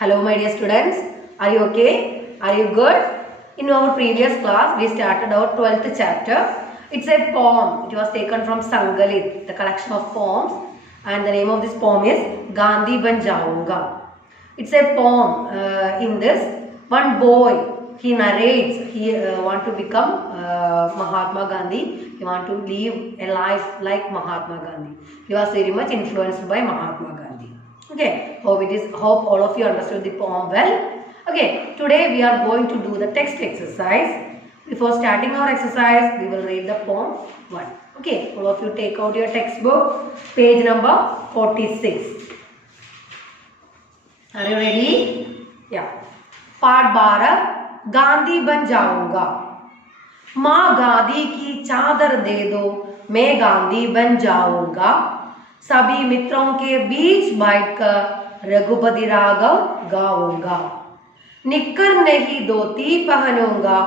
Hello my dear students, are you okay? Are you good? In our previous class, we started our 12th chapter. It's a poem. It was taken from Sangalit, the collection of poems. And the name of this poem is Gandhi Ban Jaunga. It's a poem. In this, one boy, he narrates, he want to become Mahatma Gandhi. He want to live a life like Mahatma Gandhi. He was very much influenced by Mahatma Gandhi. Okay, hope all of you understood the poem well. Okay, today we are going to do the text exercise. Before starting our exercise, we will read the poem 1. Okay, all of you take out your textbook, page number 46. Are you ready? Yeah. Part 12, Gandhi बन जाऊंगा. माँ गांधी की चादर दे दो, मैं गांधी बन जाऊंगा. सभी मित्रों के बीच बैठकर रघुपति राघव गाऊंगा. निक्कर नहीं धोती पहनूंगा,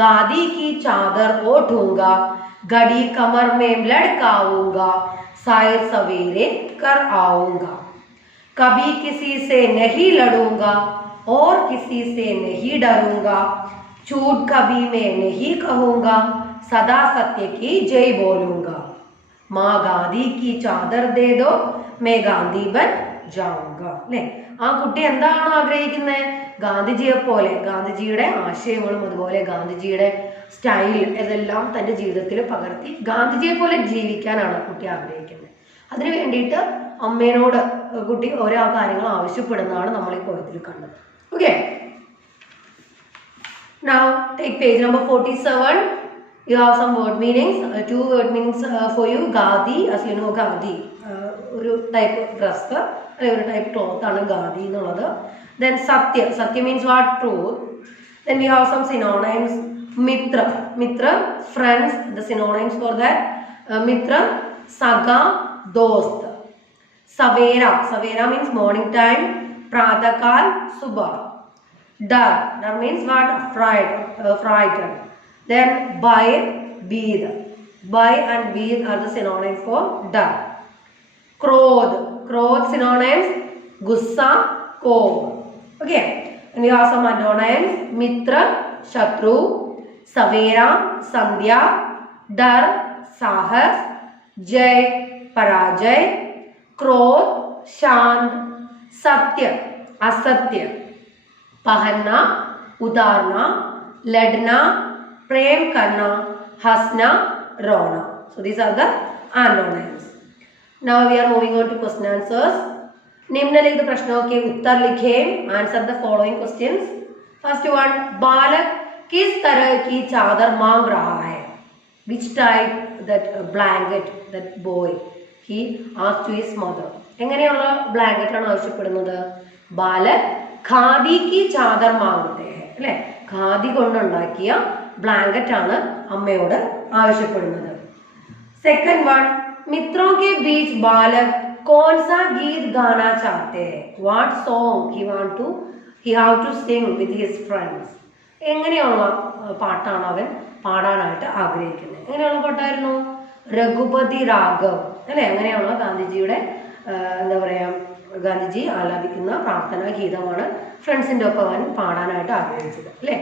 गांधी की चादर ओढ़ूंगा. घड़ी कमर में लटकाऊंगा, शायर सवेरे कर आऊंगा. कभी किसी से नहीं लड़ूंगा और किसी से नहीं डरूंगा. झूठ कभी मैं नहीं कहूंगा, सदा सत्य की जय बोलूंगा. माँ ഗാന്ധി की चादर दे दो, मैं ഗാന്ധി ബൻ ജാऊंगा. അല്ലേ, ആ കുട്ടി എന്താണ് ആഗ്രഹിക്കുന്നത്? ഗാന്ധിജിയെ പോലെ, ഗാന്ധിജിയുടെ ആശയങ്ങളും അതുപോലെ ഗാന്ധിജിയുടെ സ്റ്റൈൽ ഇതെല്ലാം തൻ്റെ ജീവിതത്തിൽ പകർത്തി ഗാന്ധിജിയെ പോലെ ജീവിക്കാനാണ് കുട്ടി ആഗ്രഹിക്കുന്നത്. അതിനു വേണ്ടിയിട്ട് അമ്മേനോട് കുട്ടി ഓരോ കാര്യങ്ങൾ ആവശ്യപ്പെടുന്നതാണ് നമ്മൾ ഈ പോയത്തിൽ കണ്ടത്. Okay, now take page number 47. You have some word meanings, 2 word meanings for you. Gandhi, as you know, Gandhi, ഒരു type of dress, ഒരു type cloth ആണ് ഗാന്ധി എന്നുള്ളത്. Then Satya, Satya means what? Truth. Then we have some synonyms. Mitra, Mitra, friends, the synonyms for that. Mitra, Saga, Dost. Savera, Savera means morning time. Pratakal, Subha. Dar, Dar means what? Frightened. Then by, bead. By and bead are the synonyms for dar. Krodh, Krodh synonyms gussa, kogh. Okay, and we have some antonyms. Mitra, Shatru. Savera, Sandhya. Dar, Sahas. Jay, Parajay. Krodh, Shant. Satya, Asatya. Pahanna, Udarna. Ladna, प्रेम करना, हंसना, रोना. So these are the antonyms. Now we are moving on to question answers. निम्नलिखित प्रश्नों के उत्तर लिखें. Answer the following questions. First one, बालक किस तरह की चादर मांग रहा है? Which type that blanket that boy he asked to his mother. എങ്ങനെയുള്ള ബ്ലാങ്കറ്റ് ആണ് ആവശ്യപ്പെടുന്നത്? ബാലക് ഖാദി की चादर मांगते हैं. അല്ലേ, ഖാദി കൊണ്ടുണ്ടാക്കിയ ബ്ലാങ്കറ്റ് ആണ് അമ്മയോട് ആവശ്യപ്പെടുന്നത്. സെക്കൻഡ് വൺ, മിത്രോं के बीच बालक कौन सा गीत गाना चाहते हैं? What song he have to sing with his friends. എങ്ങനെയുള്ള പാട്ടാണ് അവൻ പാടാനായിട്ട് ആഗ്രഹിക്കുന്നത്? എങ്ങനെയുള്ള പാട്ടായിരുന്നു? രഘുപതി രാഘവ്, അല്ലെ, അങ്ങനെയുള്ള ഗാന്ധിജിയുടെ എന്താ പറയാ, ഗാന്ധിജി ആലാപിക്കുന്ന പ്രാർത്ഥനാ ഗീതമാണ് ഫ്രണ്ട്സിന്റെ ഒപ്പം അവൻ പാടാനായിട്ട് ആഗ്രഹിച്ചത്. അല്ലെ,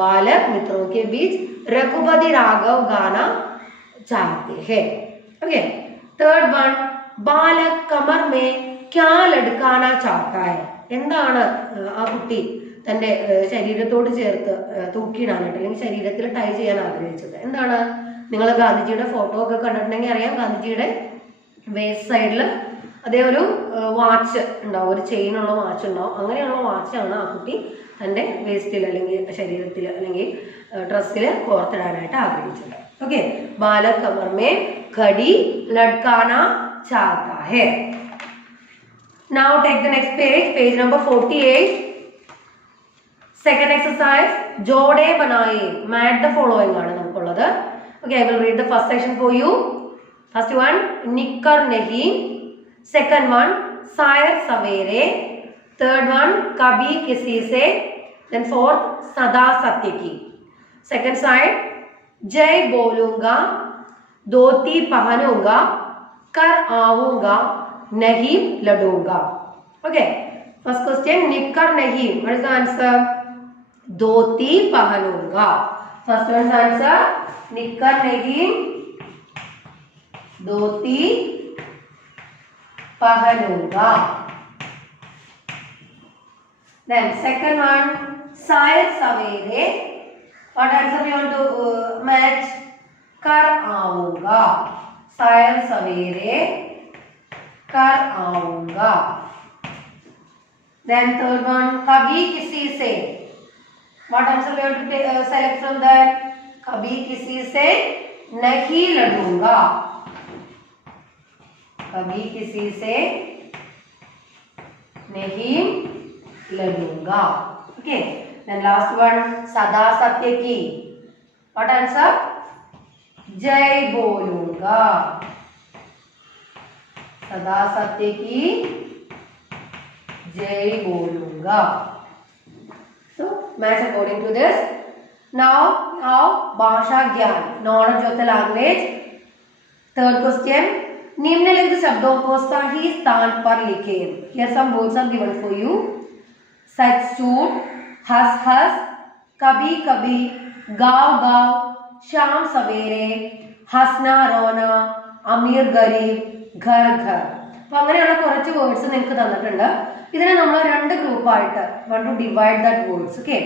बालक मित्रों के बीच रघुपति राघव गाना चाहते हैं. ओके, थर्ड वन, बालक कमर में क्या लटकाना चाहता है. എന്താണ് ആ കുട്ടി തൻ്റെ ശരീരത്തോട് ചേർത്ത് തൂക്കിയിടാനായിട്ട് അല്ലെങ്കിൽ ശരീരത്തിൽ ടൈ ചെയ്യാൻ ആഗ്രഹിച്ചത്? എന്താണ്? നിങ്ങൾ ഗാന്ധിജിയുടെ ഫോട്ടോ ഒക്കെ കണ്ടിട്ടുണ്ടെങ്കിൽ അറിയാം, ഗാന്ധിജിയുടെ വേസ്റ്റ് സൈഡിൽ അതേ ഒരു വാച്ച് ഉണ്ടാവും, ഒരു ചെയിനുള്ള വാച്ച് ഉണ്ടാവും. അങ്ങനെയുള്ള വാച്ചാണ് ആ കുട്ടി തൻ്റെ വേസ്റ്റിൽ അല്ലെങ്കിൽ ശരീരത്തിൽ അല്ലെങ്കിൽ ഡ്രസ്സിൽ കോർത്തിടാനായിട്ട് ആഗ്രഹിച്ചത്. ഓക്കെ, ബാലക് കമർ മേ ഘടി ലട്കാന ചാഹതാ ഹൈ. Now take the next page, page number 48. Second exercise, ജോഡേ ബനായേ. Match the following ആണ് നമുക്കുള്ളത്. Okay, I will read the first section for you. First one, nikkar nahi. Second one, शायर सवेरे. Third one, कभी किसी से. Then fourth, सदा सत्य की. Second side, जय बोलूंगा, धोती पहनूंगा, कर आऊंगा, नहीं लड़ूंगा. Okay. First question, निक्कर नहीं. What is the answer? Dhoti पहनूंगा. First one's answer, निक्कर नहीं, धोती पहनूंगा. Then second one, सायर सवेरे. What answer we want to match? कर आऊंगा. सायर सवेरे कर आऊंगा. Then third one, कभी किसी से. What answer we want to select from that? कभी किसी से नहीं लड़ूंगा. कभी किसी से नहीं लड़ूंगा. Okay. Then last one, सदा सत्य की. What answer? जय बोलूंगा. सदा सत्य की जय बोलूंगा. So match according to this. Now भाषा ज्ञान, knowledge of the language. Third question, निम्नलिखित शब्दों को सही स्थान पर लिखें. Here some words are given for you. सच झूठ, हंस हंस, कभी कभी, गाँव गाँव, शाम सवेरे, हंसना रोना, अमीर गरीब, घर घर. അപ്പോൾ അങ്ങനെയുള്ള കുറച്ച് വേർഡ്സ് നിങ്ങൾക്ക് തന്നിട്ടുണ്ട്. ഇതിനെ നമ്മൾ രണ്ട് ഗ്രൂപ്പായിട്ട് want to divide that words. Okay.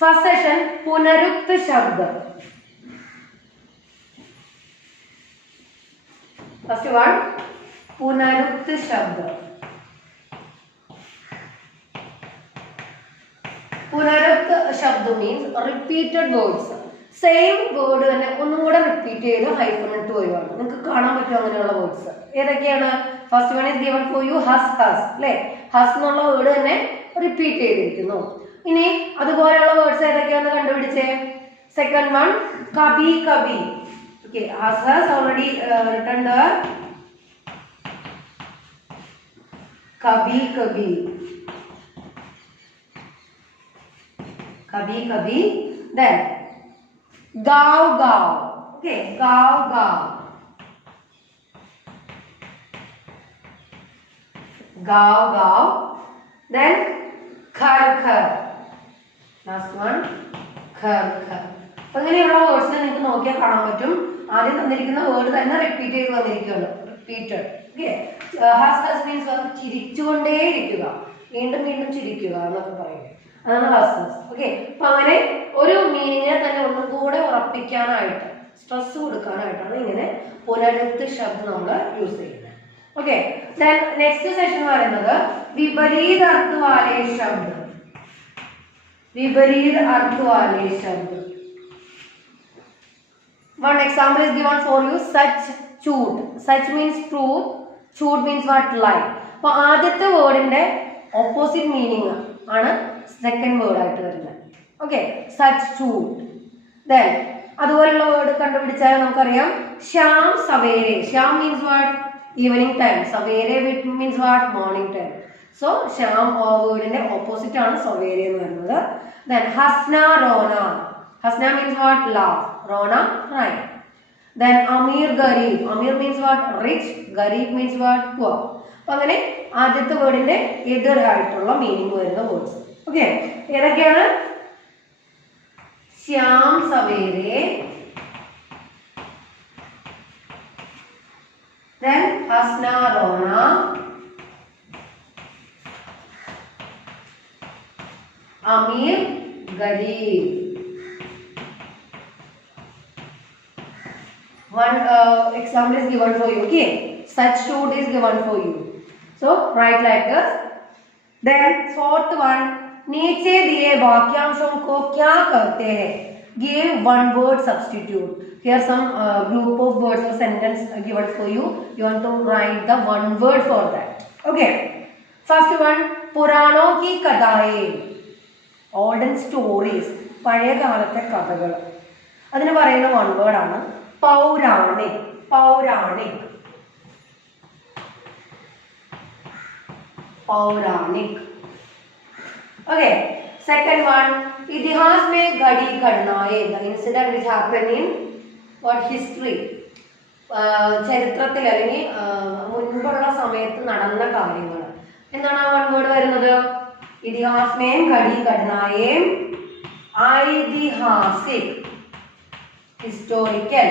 First section, പുനരുക്ത ശബ്ദം. First one, പുനരുക്ത ശബ്ദം. പുനരുക്ത ശബ്ദം means repeated words. Same word തന്നെ ഒന്നും കൂടെ റിപ്പീറ്റ് ചെയ്ത് ഹൈഫൺ ഇട്ട് വരുവാണ്. നിങ്ങൾക്ക് കാണാൻ പറ്റും അങ്ങനെയുള്ള വേർഡ്സ് ഏതൊക്കെയാണ്? First one is given for you, ഹസ് ഹസ് അല്ലേ. ഹസ് എന്നുള്ള വേർഡ് തന്നെ റിപ്പീറ്റ് ചെയ്തിരിക്കുന്നു. ഇനി അതുപോലെയുള്ള വേർഡ്സ് ഏതൊക്കെയാണെന്ന് കണ്ടുപിടിച്ചേ. സെക്കൻഡ് വൺ, കബി കബി. ഓക്കെ, ഹസ് ഹസ് ഓൾറെഡി റിട്ടൺ ദ കബി കബി. कभी कभी. Then गाँव गाँव. Okay, गाँव गाँव. गाँव गाँव. Then घर घर. Last one, घर घर. അപ്പോൾ ഇങ്ങനെയുള്ള വേർഡ്സ് നിങ്ങൾക്ക് നോക്കിയാൽ കാണാൻ പറ്റും. ആദ്യം തന്നിരിക്കുന്ന വേർഡ് തന്നെ റിപ്പീറ്റ് ചെയ്ത് വന്നിരിക്കുകയാണ്. റിപ്പീറ്റഡ്. ഓക്കെ, ഹസ് ഹസ് മീൻസ് ചിരിച്ചുകൊണ്ടേയിരിക്കുക, വീണ്ടും വീണ്ടും ചിരിക്കുക എന്നൊക്കെ പറയുന്നത്, അതാണ് ഹസ് ഹസ്. ഓക്കെ, അപ്പൊ അങ്ങനെ ഒരു മീനിങ്ങിനെ തന്നെ ഒന്നും കൂടെ ഉറപ്പിക്കാനായിട്ട്, സ്ട്രെസ് കൊടുക്കാനായിട്ടാണ് ഇങ്ങനെ പുനരുക്ത ശബ്ദം നമ്മൾ യൂസ് ചെയ്യുന്നത്. ഓക്കെ, നെക്സ്റ്റ് സെഷൻ പറയുന്നത് വിപരീത अर्थ वाले शब्द. विपरीत अर्थ वाले शब्द. One example is given for you, such झूठ. Such means true, झूठ means what? Lie. അപ്പൊ ആദ്യത്തെ വേർഡിന്റെ ഓപ്പോസിറ്റ് മീനിങ് ആണ് സെക്കൻഡ് വേർഡ് ആയിട്ട് വരുന്നത്. ഓക്കെ, സച്ച് झूठ. Then അതുപോലുള്ള വേർഡ് കണ്ടുപിടിച്ചാൽ നമുക്കറിയാം, ശ്യാം സവേരെ. ശ്യാം മീൻസ് വാട്ട്? Evening time. സവേരെ means what? Morning time. So ശ്യാം വേർഡിന്റെ ഓപ്പോസിറ്റ് ആണ് സവേരെ എന്ന് പറയുന്നത്. Then ഹസ്ന റോന. ഹസ്ന മീൻസ് വാട്ട്? laugh. റോന cry. Then അമീർ ഗരീബ്. അമീർ മീൻസ് വാട്ട്? rich. ഗരീബ് മീൻസ് വാട്ട്? poor. അപ്പൊ അങ്ങനെ ആദ്യത്തെ വേർഡിന്റെ എതിരായിട്ടുള്ള മീനിങ് വരുന്ന വേർഡ്സ്. ഓക്കെ, ഏതൊക്കെയാണ്? ശ്യാം സവേരെ. Then ഹസ്ന റോന. അമീർ Garib. One example is given for you. Okay, such झूठ is given for you. So write like this. Then fourth one, नीचे दिए वाक्यांशों को क्या कहते हैं? Give one word substitute. Here some group of words or sentence given for you. You want to write the one word for that. Okay. First one, पुराणों की कथाएं. Olden stories. പഴയ കാലത്തെ കഥകൾ. അതിന് പറയുന്ന one word ആണ് പൗരാണിക്. പൗരാണിക്. पौराणिक. Okay, second one, इतिहास में घड़ी घटनाएं. The incident which happened in what? History. ചരിത്രത്തിൽ അല്ലെങ്കിൽ മുൻപുള്ള സമയത്ത് നടന്ന കാര്യങ്ങൾ. എന്താണ് ആ വൺ വേർഡ് വരുന്നത്? इतिहास में घड़ी घटनाएं ऐतिहासिक हिस्टोरिकल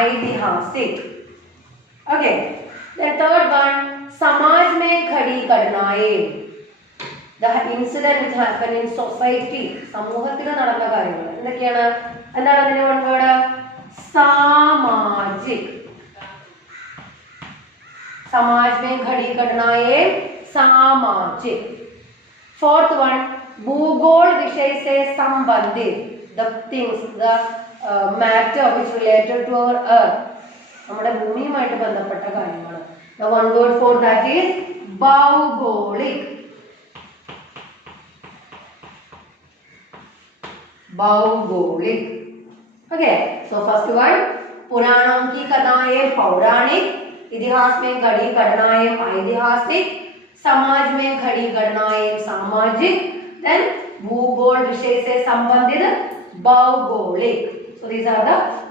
ऐतिहासिक. ओके द थर्ड वन समाज में घड़ी घटनाएं the incident which happened in society സമൂഹത്തിൽ നടന്ന കാര്യങ്ങൾ എന്തൊക്കെയാണ് എന്താണ് അതിന്റെ വൺ വേർഡ് सामाजिक समाज में घड़ी घटनाएं सामाजिक. फोर्थ वन भूगोल विषय से संबंधित the things the matter which related to our earth നമ്മുടെ ഭൂമിയുമായിട്ട് ബന്ധപ്പെട്ട കാര്യങ്ങൾ. the one word for that is ഭൗഗോളിക്. भौगोलिक. ओके सो फर्स्ट वन पुराणों की कथाएं पौराणिक, इतिहास में घड़ी घटनाएं ऐतिहासिक, समाज में घड़ी घटनाएं सामाजिक, देन भूगोल विषय से संबंधित भौगोलिक. So these are the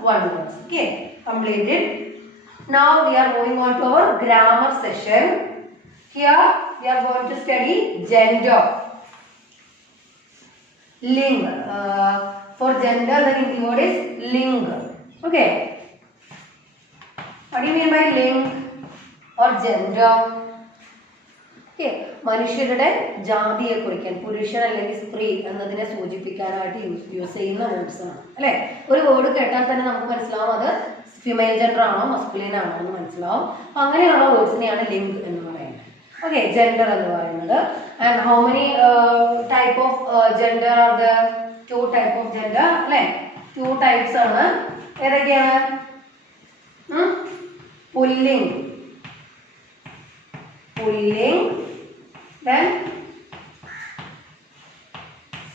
one words. Okay completed. Now we are moving on to our grammar session. Here we are going to study gender. लिंग. For gender the Hindi word is ling. Okay what do you mean by ling or gender? Okay മനുഷ്യരുടെ ജാതിയെ കുറിക്കാൻ പുരുഷൻ അല്ലെങ്കിൽ സ്ത്രീ എന്നതിനെ സൂചിപ്പിക്കാനായിട്ട് use ചെയ്യുന്ന words ആണ് അല്ലേ. ഒരു വേർഡ് കേട്ടാൽ തന്നെ നമുക്ക് മനസ്സിലാവും അത് ഫിമെയിൽ ജെൻഡർ ആണോ മസ്കുലിൻ ആണോ എന്ന് മനസ്സിലാവും. അങ്ങനെയുള്ള വേർഡ്സിനെയാണ് ലിംഗ് എന്ന് പറയുന്നത്. Okay gender എന്ന് പറയുന്നത്. and how many type of gender are there? Two type of gender അല്ലേ. two types ആണ്. ഏതൊക്കെയാണ്? പുല്ലിംഗ് then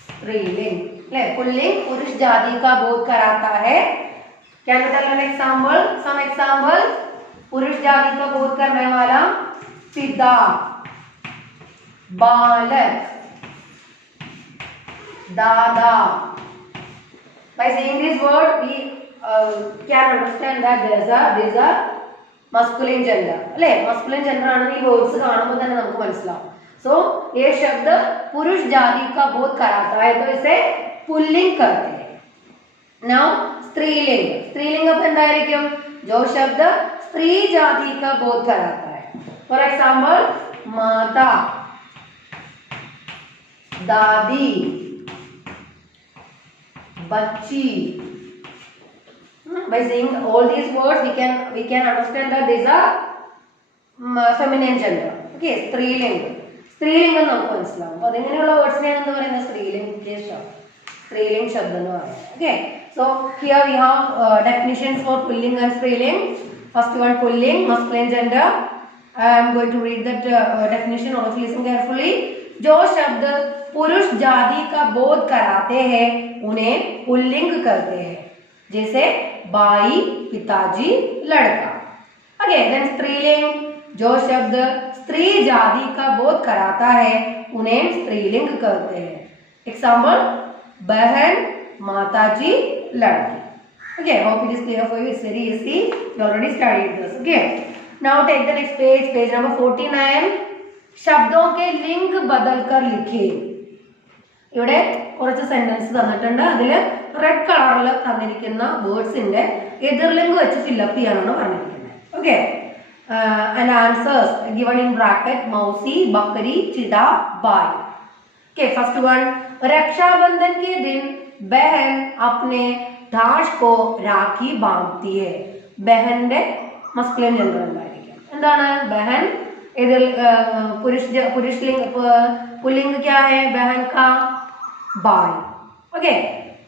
स्त्रीलिंग. ले पुल्लिंग पुरुष जाति का बोध कराता है. क्या बताया एन एग्जाम्पल? सम एग्जाम्पल पुरुष जाति का बोध करने वाला पिता, बालक, दादा. By saying this word we can understand that these are masculine gender. अल्ले masculine gender आने की words കാണുമ്പോൾ തന്നെ നമുക്ക് മനസ്സിലാവും. So ये शब्द पुरुष जाति का बोध कराता है तो इसे पुल्लिंग कहते हैं. Now स्त्रीलिंग. स्त्रीलिंग अब എന്തായിരിക്കും? जो शब्द स्त्री जाति का बोध कराता है. For example माता, दादी, बच्ची. By saying all these words we can understand that these are feminine gender. Okay സ്ത്രീലിംഗ്. സ്ത്രീലിംഗം നമുക്ക് മനസ്സിലാവും. അപ്പോൾ അതിങ്ങനെയുള്ള വേർഡ്സിനെയാണ് എന്താ പറയുന്നത്? സ്ത്രീലിംഗ് ശബ്ദം എന്ന് പറയുന്നത്. Okay so here we have definitions for pulling and striling. First one pulling masculine gender. I am going to read that definition. All of you listen carefully. जो शब्द पुरुष जाति का बोध कराते हैं उन्हें पुल्लिंग कहते हैं. जैसे भाई, पिताजी, लड़का. अगेन देन स्त्रीलिंग. जो शब्द स्त्री जाति का बोध कराता है उन्हें स्त्रीलिंग कहते हैं. एग्जाम्पल बहन, माताजी, लड़की. Okay, hope it is clear for you. It's very easy. You already studied this. Okay. Now take the next page, page number 49. शब्दों के लिंग बदलकर लिखे. ഇവിടെ കുറച്ച് സെന്റൻസ് തന്നിട്ടുണ്ട്. അതിൽ റെഡ് കളറിൽ തന്നിരിക്കുന്ന വേർഡ്സിന്റെ എതിർലിംഗ് വെച്ച് ഫില്ലപ്പ് ചെയ്യാനാണ് പറഞ്ഞിരിക്കുന്നത്. Okay and answers given in bracket मौसी, बकरी, चिदा, बाई. Okay, first one रक्षाबंधन के दिन बहन अपने दाश को राखी बांधती है. ബഹന്റെ മസ്കുലിൻ ജെൻഡർ എന്തായിരിക്കും? എന്താണ് ബഹൻ? ഇതിൽ पुल्लिंग क्या है? बहन का भाई. ओके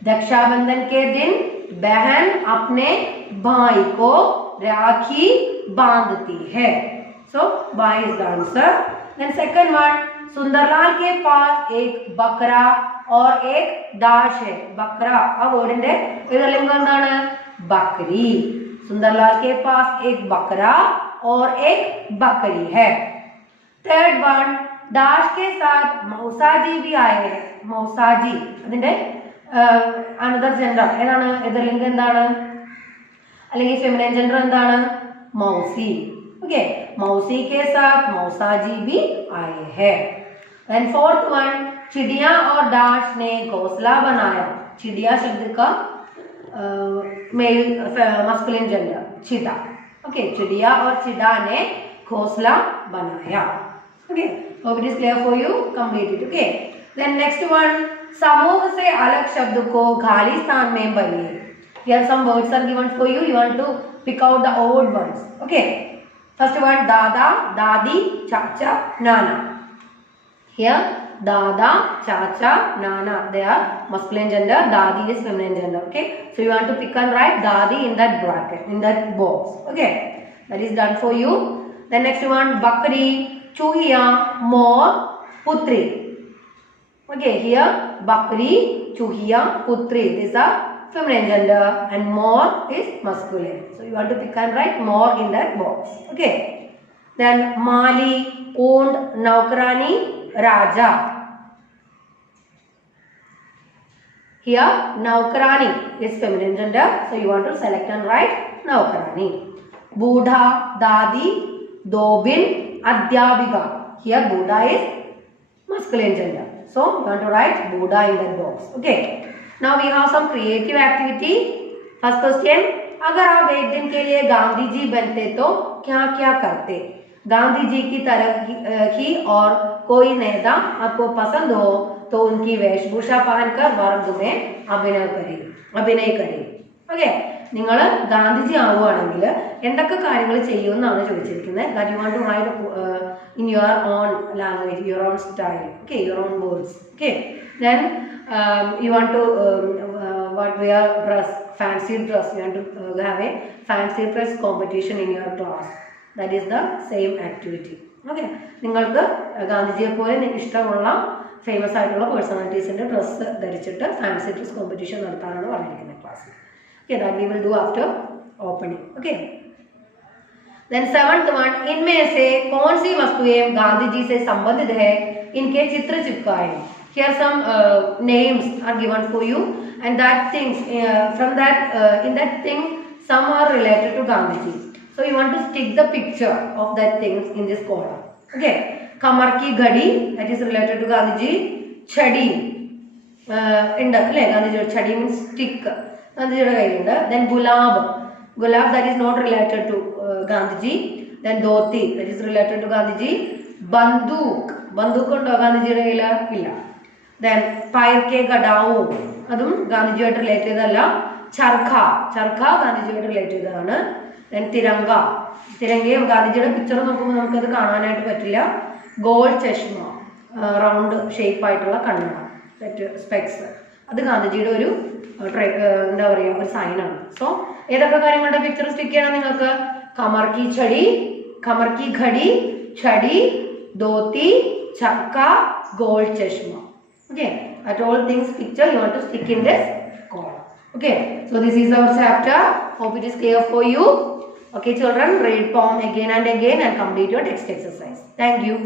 रक्षाबंधन के दिन बहन अपने भाई को राखी बांधती है. सो भाई is the answer. Then second one Sundarlal के पास एक बकरा और एक दाश है. बकरा ആ വേർഡിന്റെ ലിംഗം എന്താണ്? बकरी. सुंदरलाल के पास एक बकरा और एक बकरी है. थर्ड वन दाश के साथ मौसाजी भी आए हैं. मौसाजी അതിന്റെ അനദർ ജെൻഡർ ഏതാണ്? എതിർലിംഗം എന്താണ്? അല്ലെങ്കിൽ ഫെമിനൈൻ ജെൻഡർ എന്താണ്? मौसी. ओके मौसी के साथ मौसाजी भी आए हैं. एंड फोर्थ वन, चिड़िया और दाश ने घोंसला बनाया. चिड़िया शब्द का मेल मस्कुलिन जेंडर चिड़ा. ओके, चिड़िया और चिड़ा ने घोंसला बनाया. Okay, hope it is clear for you. Complete it. Okay. Then next one, समूह से अलग शब्द को खाली स्थान में भरिए. Here some words are given for you. You want to pick out the odd ones. Okay. First one, दादा, दादी, चाचा, नाना. Here, dada, chacha, nana. They are masculine gender. Dadi is feminine gender. Okay. So you want to pick and write dadi in that bracket, in that box. Okay. That is done for you. Then next one, bakri, chuhiya, more, putri. Okay. Here, bakri, chuhiya, putri. These are feminine gender and more is masculine. So you want to pick and write more in that box. Okay. Then Mali owned Naukarani Raja. Here Naukarani is feminine gender. So you want to select and write Naukarani. Buddha, Dadi, Dobin, Adhyabika. Here Buddha is masculine gender. So you want to write Buddha in that box. Okay. Now we have some creative activity. First question, अगर आप एक दिन के लिए गांधी जी बनते तो क्या क्या करते? गांधी जी की तरह ही और कोई नेता आपको पसंद हो तो उनकी वेशभूषा पहनकर वर्ग में अभिनय करें. ओके, നിങ്ങൾ ഗാന്ധിജി ആവുകയാണെങ്കിൽ എന്തൊക്കെ കാര്യങ്ങൾ ചെയ്യുമെന്നാണ് ചോദിച്ചിരിക്കുന്നത്. That you want to write in your own language, your own style. Okay, your own words. Okay, then you want to what wear dress, fancy dress. You want to have a fancy dress competition in your class. That is the same activity. Okay, നിങ്ങൾക്ക് ഗാന്ധിജിയെ പോലെ ഇഷ്ടമുള്ള famous ആയിട്ടുള്ള പേഴ്സണാലിറ്റീസിന്റെ dress ധരിച്ചിട്ട് fancy dress competition നടത്താനാണ് പറഞ്ഞിരിക്കുന്നത് ക്ലാസ്സിൽ. Okay, that we will do after opening. Okay. Then seventh one, इनमें से कौन सी वस्तुएं गांधी जी से संबंधित है, इनके चित्र चिपकाएं. Here some names are given for you, and that things from that in that thing some are related to Gandhiji. So you want to stick the picture of that things in this column. Okay, Kamar ki ghadi, that is related to Gandhiji. Chadi, in the Gandhiji chadi means stick. Gandhiji kayilundu. Then gulab that is not related to Gandhiji. Then dhoti that is related to Gandhiji. Banduk undo Gandhiji kayila illa. Then fire ke gadao adum Gandhiji ആയിട്ട് related അല്ല. Charkha ഗാന്ധിജിയായിട്ട് related ആണ്. Then തിരങ്കയെ ഗാന്ധിജിയുടെ picture നോക്കുമ്പോൾ നമുക്കത് കാണാനായിട്ട് പറ്റില്ല. Goal ചഷ്മ, round shape ആയിട്ടുള്ള കണ്ണട, സ്പെക്സ്, അത് ഗാന്ധിജിയുടെ ഒരു എന്താ പറയുക ഒരു സൈനാണ്. സോ ഏതൊക്കെ കാര്യങ്ങളുടെ പിക്ചർ സ്റ്റിക്ക് ചെയ്യണം നിങ്ങൾക്ക്? കമർ കി ഘടി, ഛടി, ധോത്തി, ചക്ക, goal ചഷ്മ. Okay, at all things picture you want to stick in this column. Okay, so this is our chapter. Hope it is clear for you. Okay children, read poem again and again and complete your text exercise. Thank you.